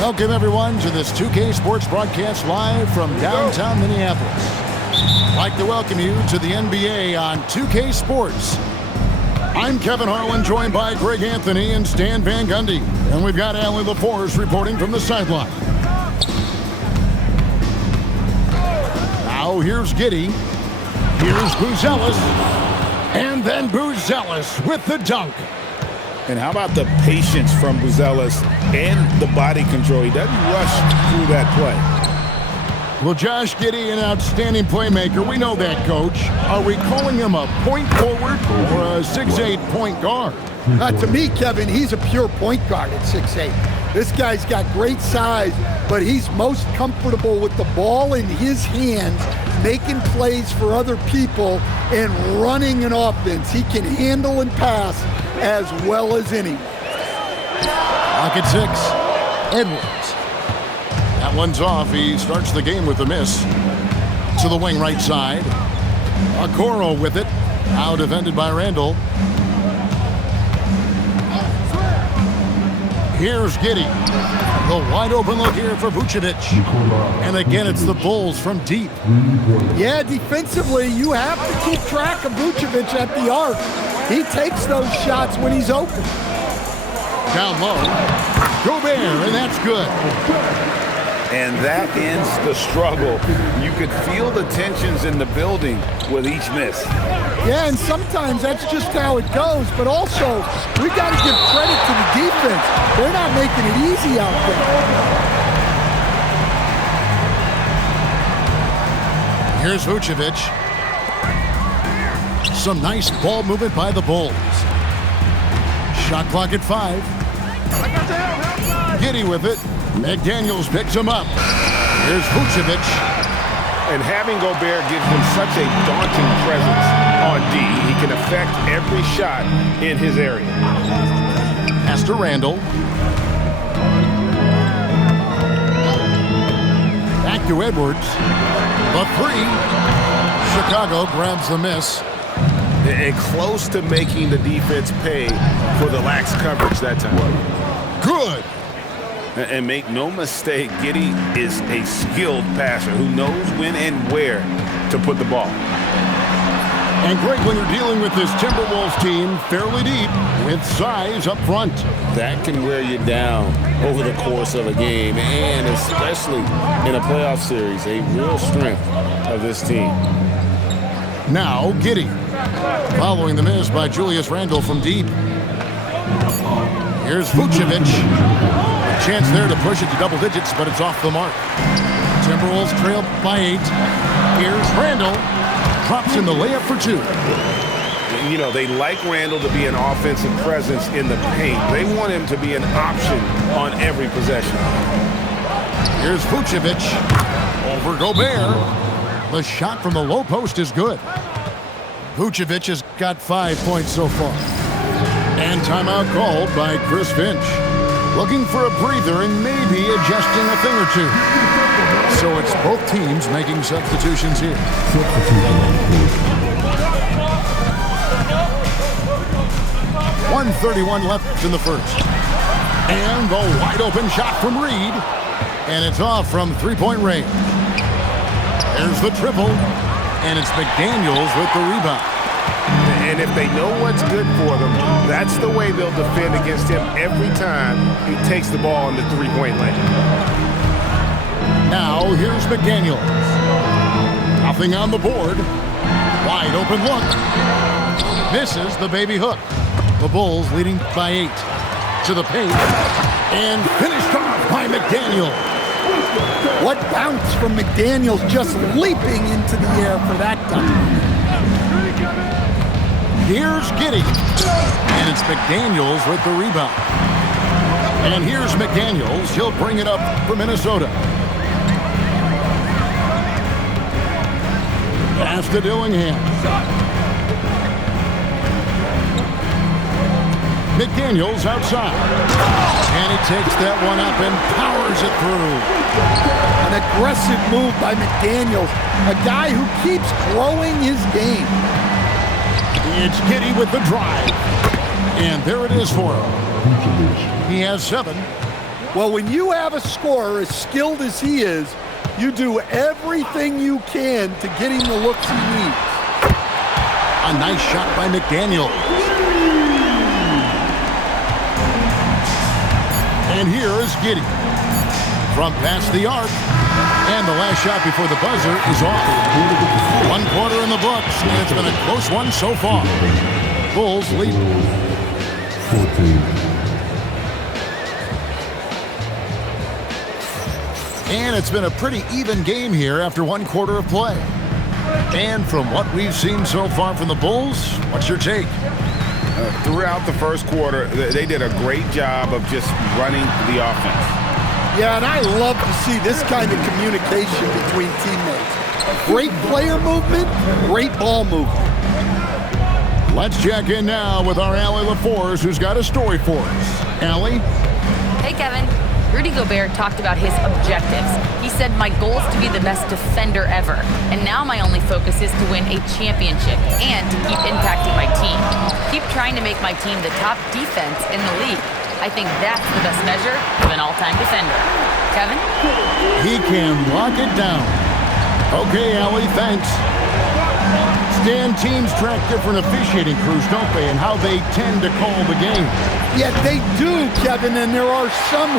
Welcome, everyone, to this 2K Sports broadcast live from downtown Minneapolis. I'd like to welcome you to the NBA on 2K Sports. I'm Kevin Harlan, joined by Greg Anthony and Stan Van Gundy. And we've got Allie LaForce reporting from the sideline. Now here's Giddey. Here's Buzelis. And then Buzelis with the dunk. And how about the patience from Buzelis and the body control? He doesn't rush through that play. Well, Josh Giddey, an outstanding playmaker. We know that, Coach. Are we calling him a point forward or a 6'8" point guard? To me, Kevin, he's a pure point guard at 6'8". This guy's got great size, but he's most comfortable with the ball in his hands, making plays for other people and running an offense. He can handle and pass as well as any. Pocket 6, Edwards. That one's off. He starts the game with a miss. To the wing right side. Okoro with it. Now defended by Randall. Here's Giddey. The wide open look here for Vucevic. And again, it's the Bulls from deep. Yeah, defensively, you have to keep track of Vucevic at the arc. He takes those shots when he's open. Down low. Gobert, and that's good. And that ends the struggle. You could feel the tensions in the building with each miss. Yeah, and sometimes that's just how it goes, but also we got to give credit to the defense. They're not making it easy out there. Here's Vucevic. Some nice ball movement by the Bulls. Shot clock at 5. Giddey with it. McDaniels picks him up. Here's Vucevic. And having Gobert gives him such a daunting presence on D. He can affect every shot in his area. Pass to Randall. Back to Edwards. The 3. Chicago grabs the miss. And close to making the defense pay for the lax coverage that time. Good. And make no mistake, Giddey is a skilled passer who knows when and where to put the ball. And Greg, when you're dealing with this Timberwolves team fairly deep with size up front, that can wear you down over the course of a game, and especially in a playoff series, a real strength of this team. Now Giddey, following the miss by Julius Randle from deep. Here's Vucevic. Chance there to push it to double digits, but it's off the mark. Timberwolves trail by 8. Here's Randall. Drops in the layup for 2. You know, they like Randall to be an offensive presence in the paint. They want him to be an option on every possession. Here's Vucevic. Over Gobert. The shot from the low post is good. Vucevic has got 5 points so far. And timeout called by Chris Finch. Looking for a breather and maybe adjusting a thing or two. So it's both teams making substitutions here. 1:31 left in the first. And the wide open shot from Reed. And it's off from three-point range. There's the triple. And it's McDaniels with the rebound. And if they know what's good for them, that's the way they'll defend against him every time he takes the ball in the three-point lane. Now here's McDaniels. Nothing on the board. Wide open look. Misses the baby hook. The Bulls leading by 8. To the paint. And finished off by McDaniels. What bounce from McDaniels, just leaping into the air for that time. Here's Giddey. And it's McDaniels with the rebound. And here's McDaniels. He'll bring it up for Minnesota. Pass to Dillingham. McDaniels outside. And he takes that one up and powers it through. An aggressive move by McDaniels. A guy who keeps growing his game. It's Giddey with the drive. And there it is for him. He has 7. Well, when you have a scorer as skilled as he is, you do everything you can to get him the looks he needs. A nice shot by McDaniel. And here is Giddey. From past the arc. And the last shot before the buzzer is off. 1 quarter in the books, and it's been a close one so far. Bulls lead. 14. And it's been a pretty even game here after 1 quarter of play. And from what we've seen so far from the Bulls, what's your take? Throughout the first quarter, they did a great job of just running the offense. Yeah, and I love to see this kind of communication between teammates. Great player movement, great ball movement. Let's check in now with our Allie LaForce, who's got a story for us. Allie? Hey, Kevin. Rudy Gobert talked about his objectives. He said, my goal is to be the best defender ever. And now my only focus is to win a championship and to keep impacting my team. Keep trying to make my team the top defense in the league. I think that's the best measure of an all-time defender. Kevin? He can lock it down. Okay, Allie, thanks. Stan, teams track different officiating crews, don't they, and how they tend to call the game. Yeah, they do, Kevin, and there are some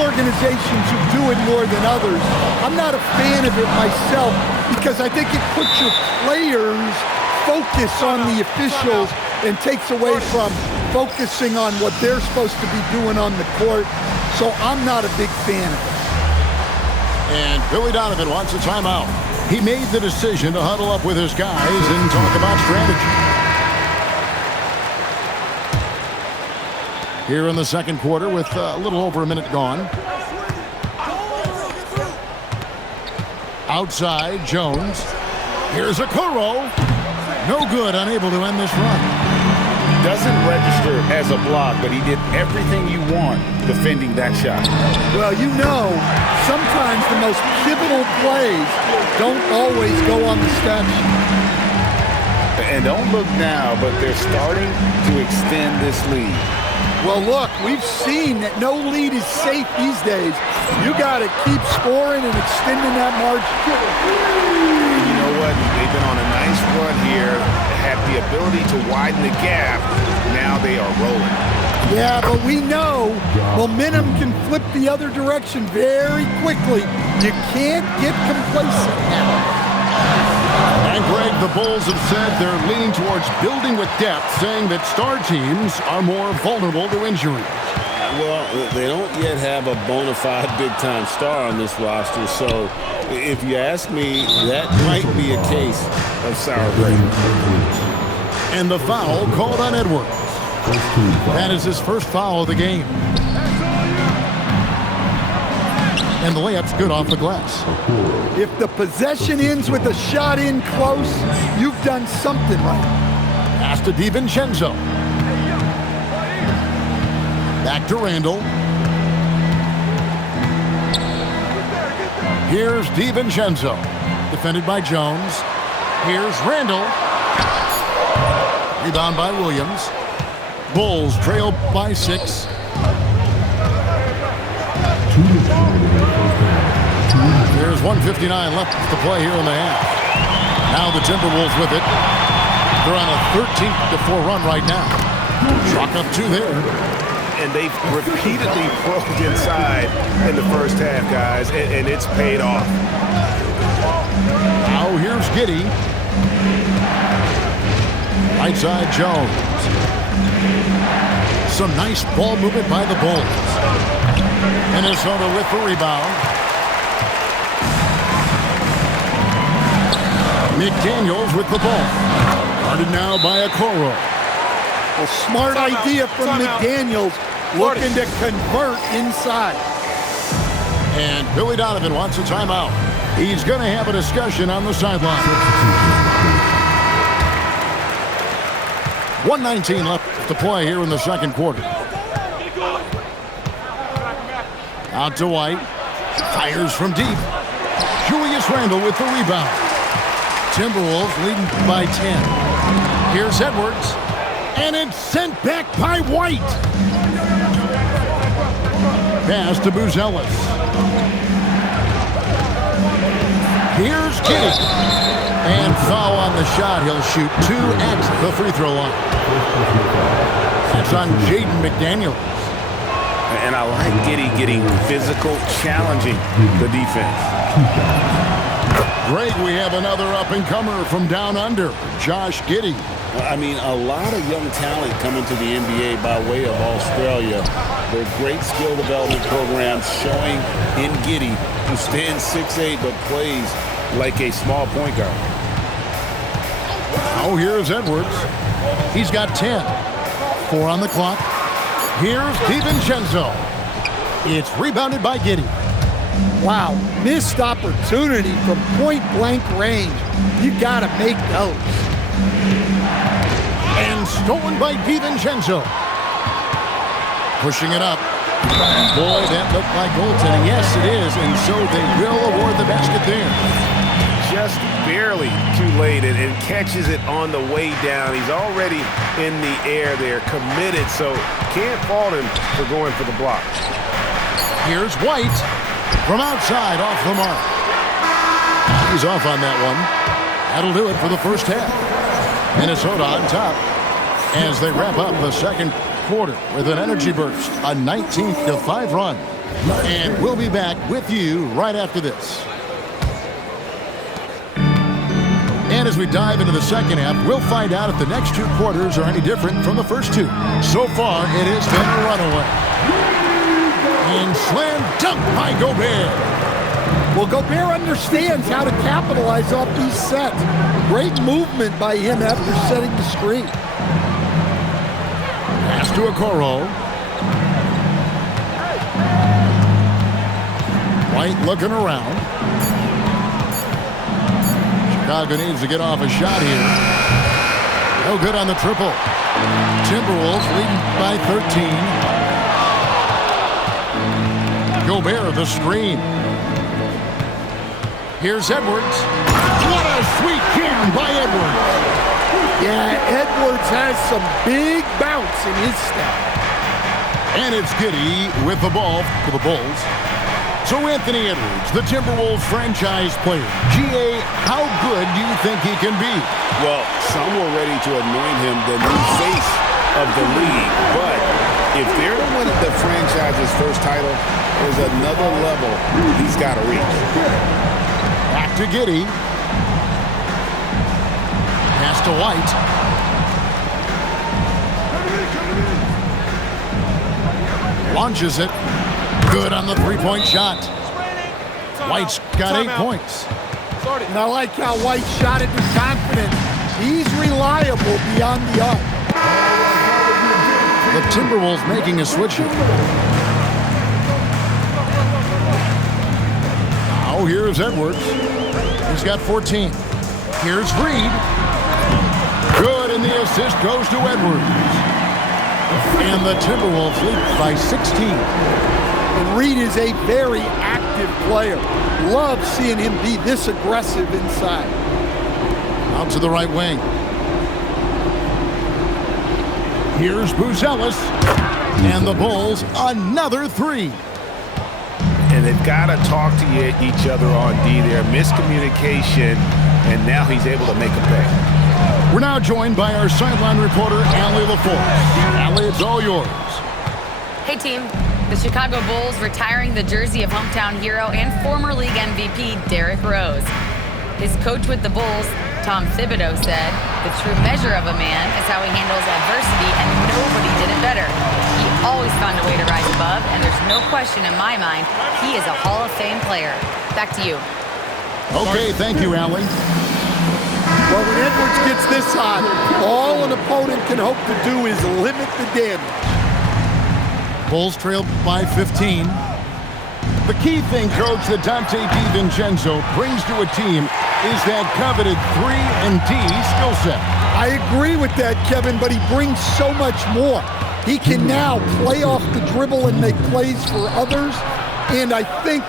organizations who do it more than others. I'm not a fan of it myself because I think it puts your players focus on the officials and takes away from focusing on what they're supposed to be doing on the court. So I'm not a big fan of it. And Billy Donovan wants a timeout. He made the decision to huddle up with his guys and talk about strategy. Here in the second quarter with a little over a minute gone. Outside, Jones. Here's Okoro. No good, unable to end this run. Doesn't register as a block, but he did everything you want defending that shot. Well, you know, sometimes the most pivotal plays don't always go on the stat sheet. And don't look now, but they're starting to extend this lead. Well, look, we've seen that no lead is safe these days. You got to keep scoring and extending that margin. You know what? They've been on a nice run here. They have the ability to widen the gap. Now they are rolling. Yeah, but we know momentum can flip the other direction very quickly. You can't get complacent now. And Greg, the Bulls have said they're leaning towards building with depth, saying that star teams are more vulnerable to injury. Well, they don't yet have a bona fide big-time star on this roster, so if you ask me, that might be a case of sour grapes. And the foul called on Edwards. That is his first foul of the game. And the layup's good off the glass. If the possession ends with a shot in close, you've done something right. Pass to DiVincenzo. Back to Randall. Here's DiVincenzo. Defended by Jones. Here's Randall. Rebound by Williams. Bulls trail by 6. There's 1:59 left to play here in the half. Now the Timberwolves with it. They're on a 13-4 run right now. Chalk up 2 there. And they've repeatedly probed inside in the first half, guys, and it's paid off. Now here's Giddey. Right side Jones. Some nice ball movement by the Bulls. Minnesota with the rebound. McDaniels with the ball. Guarded now by Okoro. A smart idea from McDaniels, looking to convert inside. And Billy Donovan wants a timeout. He's going to have a discussion on the sideline. 1:19 left to play here in the second quarter. Out to White. Fires from deep. Julius Randle with the rebound. Timberwolves leading by 10. Here's Edwards. And it's sent back by White. pass to Buzelis. Here's Giddy. And foul on the shot. He'll shoot 2 at the free throw line. That's on Jaden McDaniels. And I like Giddy getting physical, challenging the defense. Greg, we have another up-and-comer from down under, Josh Giddy. I mean, a lot of young talent coming to the NBA by way of Australia. They're great skill development programs showing in Giddy, who stands 6'8", but plays like a small point guard. Oh, here's Edwards. He's got 10. 4 on the clock. Here's DiVincenzo. It's rebounded by Giddy. Wow, missed opportunity from point-blank range. You got to make those. And stolen by DiVincenzo. Pushing it up. Boy, that looked like goaltending. Yes, it is, and so they will award the basket there. Just barely too late and catches it on the way down. He's already in the air there, committed, so can't fault him for going for the block. Here's White from outside off the mark. He's off on that one. That'll do it for the first half. Minnesota on top as they wrap up the second quarter with an energy burst, a 19-5 run. And we'll be back with you right after this. And as we dive into the second half, we'll find out if the next 2 quarters are any different from the first 2. So far, it has been a runaway. And slam dunk by Gobert. Well, Gobert understands how to capitalize off these sets. Great movement by him after setting the screen. Pass to Okoro. White looking around. Chicago needs to get off a shot here. No good on the triple. Timberwolves leading by 13. Gobert the screen. Here's Edwards. What a sweet jam by Edwards. Yeah, Edwards has some big bounce in his step. And it's Giddy with the ball for the Bulls. So Anthony Edwards, the Timberwolves franchise player. GA, how good do you think he can be? Well, some were ready to anoint him the new face of the league. But if they're to win the franchise's first title, there's another level he's got to reach. Back to Giddy. Pass to White. Launches it. Good on the three-point shot. White's got 8 points. And I like how White shot it with confidence. He's reliable beyond the arc. The Timberwolves making a switch here. Now here's Edwards. He's got 14. Here's Reed. Good, and the assist goes to Edwards. And the Timberwolves lead by 16. And Reed is a very active player. Love seeing him be this aggressive inside. Out to the right wing. Here's Buzelis. And the Bulls, another 3. And they've got to talk to each other on D there. Miscommunication, and now he's able to make a pay. We're now joined by our sideline reporter, Allie LaForce. Allie, it's all yours. Hey, team. The Chicago Bulls retiring the jersey of hometown hero and former league MVP Derrick Rose. His coach with the Bulls, Tom Thibodeau, said, "The true measure of a man is how he handles adversity, and nobody did it better. He always found a way to rise above, and there's no question in my mind he is a Hall of Fame player." Back to you. Okay, thank you, Allie. Well, when Edwards gets this hot, all an opponent can hope to do is limit the damage. Bulls trail by 15. The key thing, Coach, that Dante DiVincenzo brings to a team is that coveted 3-and-D skill set. I agree with that, Kevin, but he brings so much more. He can now play off the dribble and make plays for others. And I think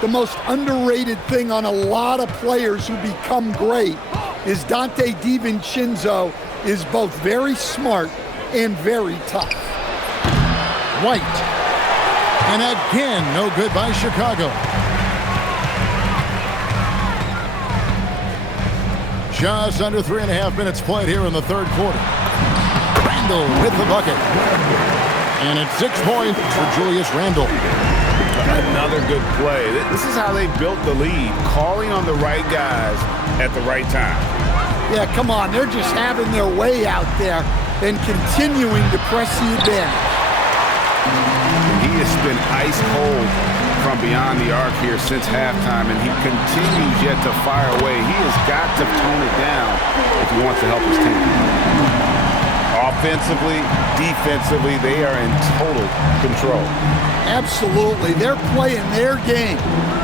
the most underrated thing on a lot of players who become great is Dante DiVincenzo is both very smart and very tough. White. And again, no good by Chicago. Just under 3.5 minutes played here in the third quarter. Randle with the bucket. And it's 6 points for Julius Randle. Another good play. This is how they built the lead, calling on the right guys at the right time. Yeah, come on. They're just having their way out there and continuing to press the advantage. He has been ice cold from beyond the arc here since halftime, and he continues yet to fire away. He has got to tone it down if he wants to help his team. Offensively, defensively, they are in total control. Absolutely. They're playing their game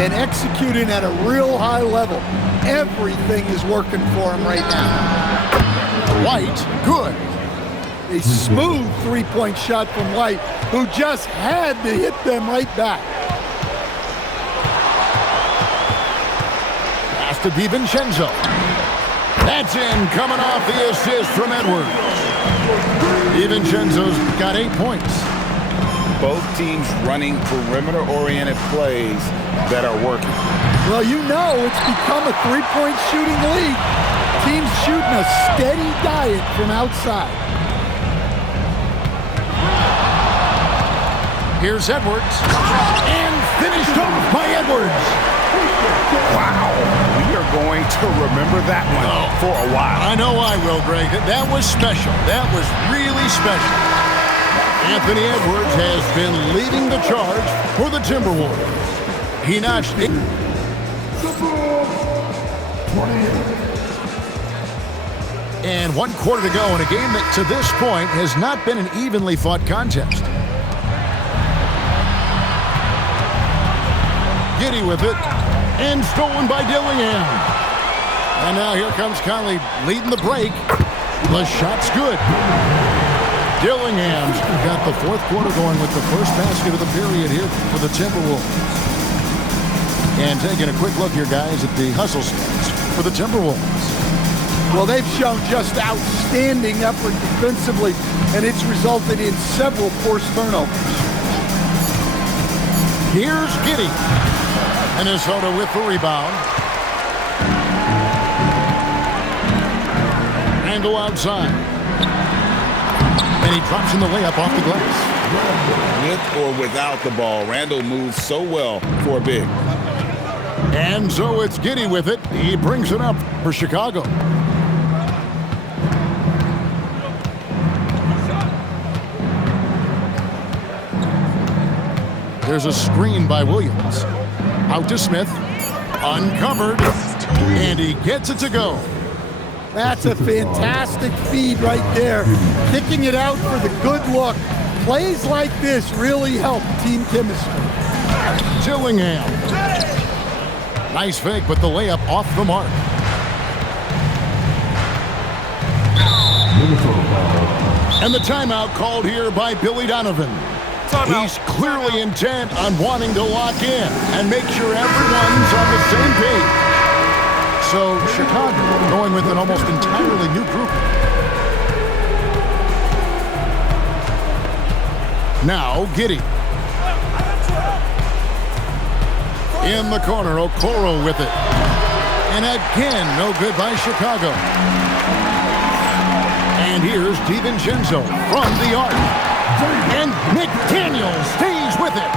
and executing at a real high level. Everything is working for them right now. White, good. A smooth three-point shot from White, who just had to hit them right back. Pass to DiVincenzo. That's in, coming off the assist from Edwards. DiVincenzo's got 8 points. Both teams running perimeter-oriented plays that are working. Well, you know it's become a three-point shooting league. Teams shooting a steady diet from outside. Here's Edwards. And finished off by Edwards. Wow. We are going to remember that one for a while. I know I will, Greg. That was special. That was really special. Anthony Edwards has been leading the charge for the Timberwolves. He notched it. And 1 quarter to go in a game that to this point has not been an evenly fought contest. Giddey with it, and stolen by Dillingham. And now here comes Conley leading the break. The shot's good. Dillingham's got the fourth quarter going with the first basket of the period here for the Timberwolves. And taking a quick look here, guys, at the hustle stats for the Timberwolves. Well, they've shown just outstanding effort defensively, and it's resulted in several forced turnovers. Here's Giddey. Minnesota with the rebound. Randle outside. And he drops in the layup off the glass. With or without the ball, Randle moves so well for a big. And so it's Giddey with it. He brings it up for Chicago. There's a screen by Williams. Out to Smith. Uncovered. And he gets it to go. That's a fantastic feed right there. Kicking it out for the good look. Plays like this really help team chemistry. Dillingham. Nice fake, but the layup off the mark. And the timeout called here by Billy Donovan. He's clearly intent on wanting to lock in and make sure everyone's on the same page. So Chicago going with an almost entirely new group. Now Giddey. In the corner, Okoro with it. And again, no good by Chicago. And here's DiVincenzo from the arc. And McDaniel stays with it.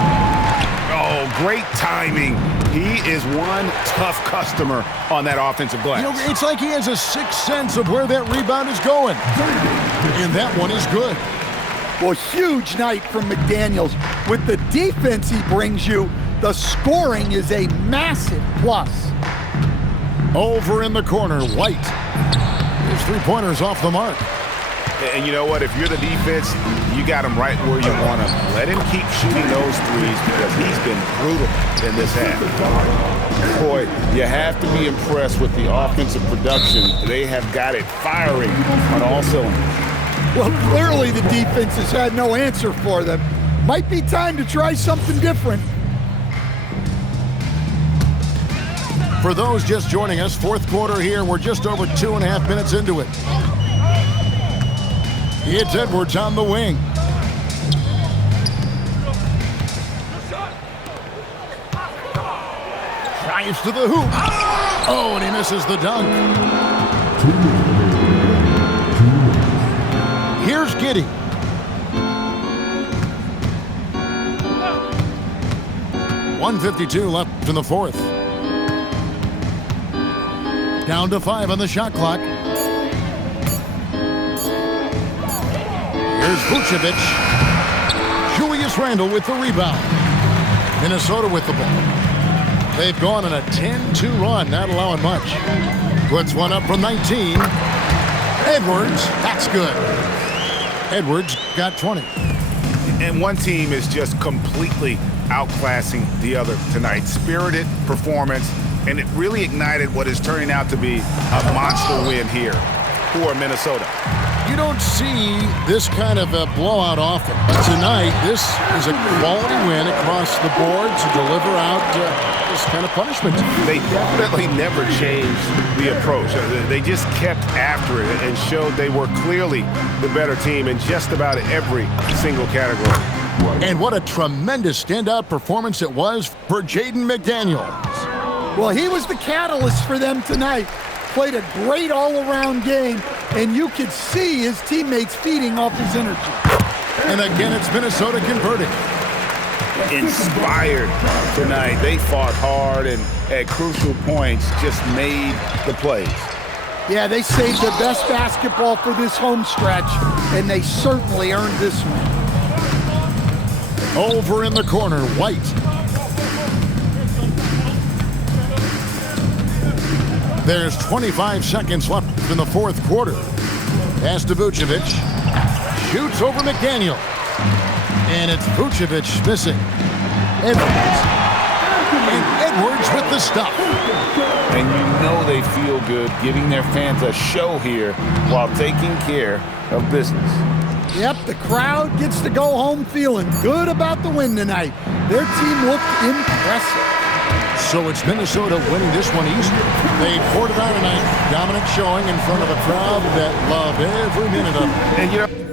Oh, great timing. He is one tough customer on that offensive glass. You know, it's like he has a sixth sense of where that rebound is going. And that one is good. Well, huge night from McDaniels. With the defense he brings you, the scoring is a massive plus. Over in the corner, White. His three-pointers off the mark. And you know what? If you're the defense, you got him right where you want him. Let him keep shooting those threes because he's been brutal in this half. Boy, you have to be impressed with the offensive production. They have got it firing on all cylinders. Well, clearly the defense has had no answer for them. Might be time to try something different. For those just joining us, fourth quarter here. We're just over 2.5 minutes into it. It's Edwards on the wing. drives to the hoop. Oh, and he misses the dunk. Here's Giddey. .152 left in the fourth. Down to 5 on the shot clock. Here's Vucevic. Julius Randle with the rebound. Minnesota with the ball. They've gone on a 10-2 run, not allowing much. Puts one up from 19. Edwards, that's good. Edwards got 20. And one team is just completely outclassing the other tonight. Spirited performance, and it really ignited what is turning out to be a monster win here for Minnesota. You don't see this kind of a blowout often, but tonight this is a quality win across the board to deliver out this kind of punishment. They definitely never changed the approach. They just kept after it and showed they were clearly the better team in just about every single category. And what a tremendous standout performance it was for Jaden McDaniels. Well, he was the catalyst for them tonight. Played a great all-around game, and you could see his teammates feeding off his energy. And again, it's Minnesota converting. Inspired tonight. They fought hard and at crucial points just made the plays. Yeah, they saved the best basketball for this home stretch, and they certainly earned this one. Over in the corner, White. There's 25 seconds left in the fourth quarter. Pass to Vucevic. Shoots over McDaniel. And it's Vucevic missing. Edwards. And Edwards with the stop. And you know they feel good giving their fans a show here while taking care of business. Yep, the crowd gets to go home feeling good about the win tonight. Their team looked impressive. So it's Minnesota winning this one easily. They poured it out tonight. Dominant showing in front of a crowd that loved every minute of it. And you know,